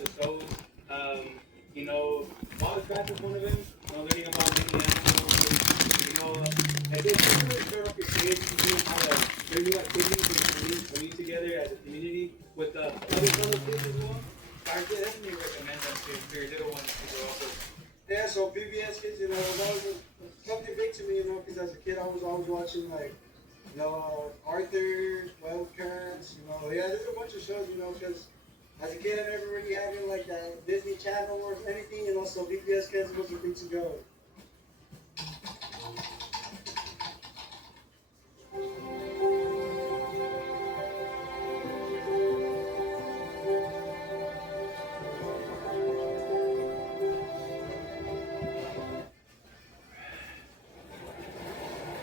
the shows. You know, Wallace Craft is one of them. You know, learning about many animals. You know, and then you really start off your kids, you know, how to learn new activities and community together as a community with other fellow kids as well. I would definitely recommend them to your little ones to go also. Yeah, so PBS Kids, was always something big to me, because as a kid I was always watching like, Arthur, Wildcats, yeah, there's a bunch of shows, because as a kid I never really had like that Disney Channel or anything, so PBS Kids was the thing to go.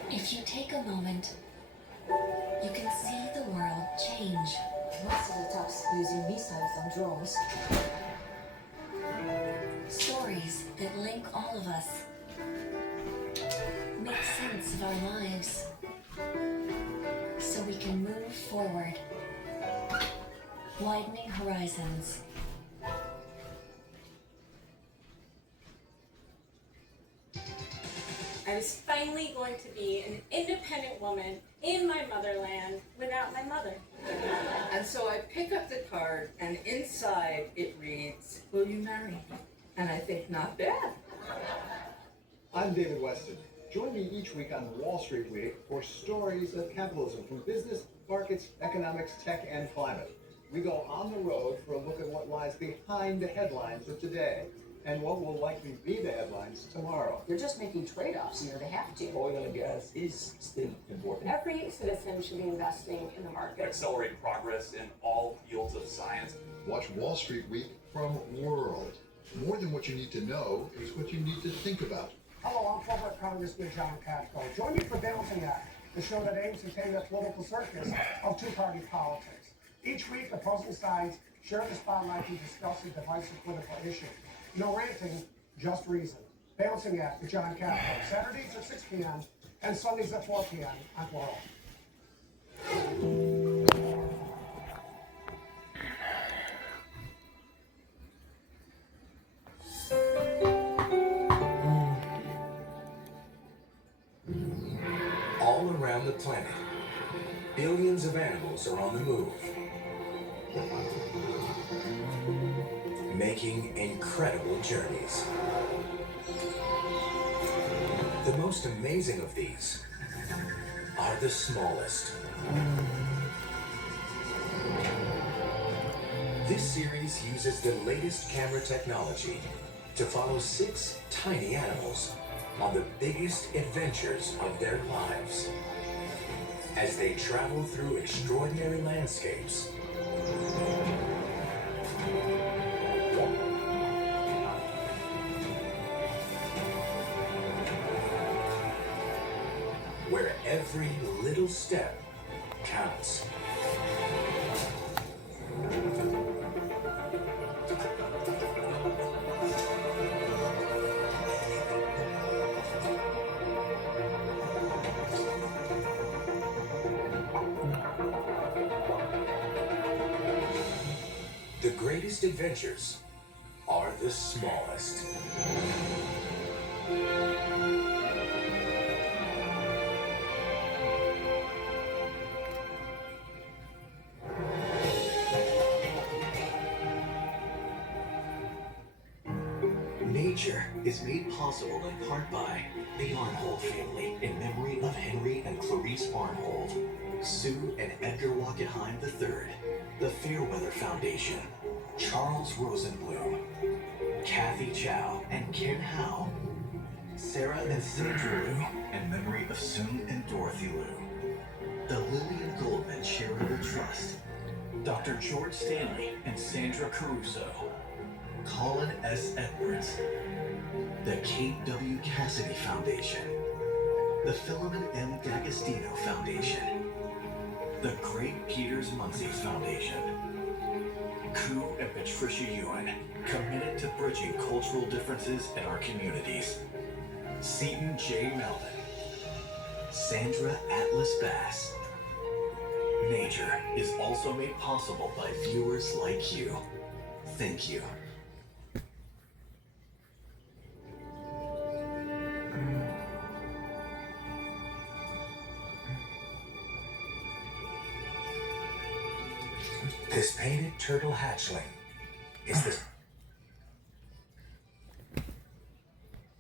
If you take a moment, you can see the world change. Massive attacks using missiles and drones. Stories that link all of us. Make sense of our lives. So we can move forward. Widening horizons. I was finally going to be an independent woman in my motherland without my mother. And so I pick up the card, and inside it reads, "Will you marry me?" And I think, not bad. I'm David Weston. Join me each week on Wall Street Week for stories of capitalism from business, markets, economics, tech, and climate. We go on the road for a look at what lies behind the headlines of today and what will likely be the headlines tomorrow. They're just making trade-offs, they have to. Oil and gas is still important. Every citizen should be investing in the market. Accelerate progress in all fields of science. Watch Wall Street Week from World. More than what you need to know is what you need to think about. Hello, I'm former Congressman John Katko. Join me for Balancing Act, the show that aims to tame the political circus of two-party politics. Each week, opposing sides share the spotlight to discuss a divisive political issue. No ranting, just reason. Balancing Act with John Katko. Saturdays at 6 p.m. and Sundays at 4 p.m. on World. All around the planet, billions of animals are on the move, making incredible journeys. The most amazing of these are the smallest. This series uses the latest camera technology to follow 6 tiny animals on the biggest adventures of their lives as they travel through extraordinary landscapes, where every little step counts. The greatest adventures are the smallest. Nature is made possible in part by the Arnhold family in memory of Henry and Clarice Arnhold, Sue and Edgar Wackenheim III, the Fairweather Foundation, Charles Rosenblum, Kathy Chow and Ken Howe, Sarah and Sandra Liu in memory of Soon and Dorothy Liu, the Lillian Goldman Charitable Trust, Dr. George Stanley and Sandra Caruso, Colin S. Edwards, the Kate W. Cassidy Foundation, the Philemon M. D'Agostino Foundation, the Great Peters Munsey Foundation, Koo and Patricia Ewan, committed to bridging cultural differences in our communities, Seton J. Melvin, Sandra Atlas Bass. Nature is also made possible by viewers like you. thank you. This painted turtle hatchling is the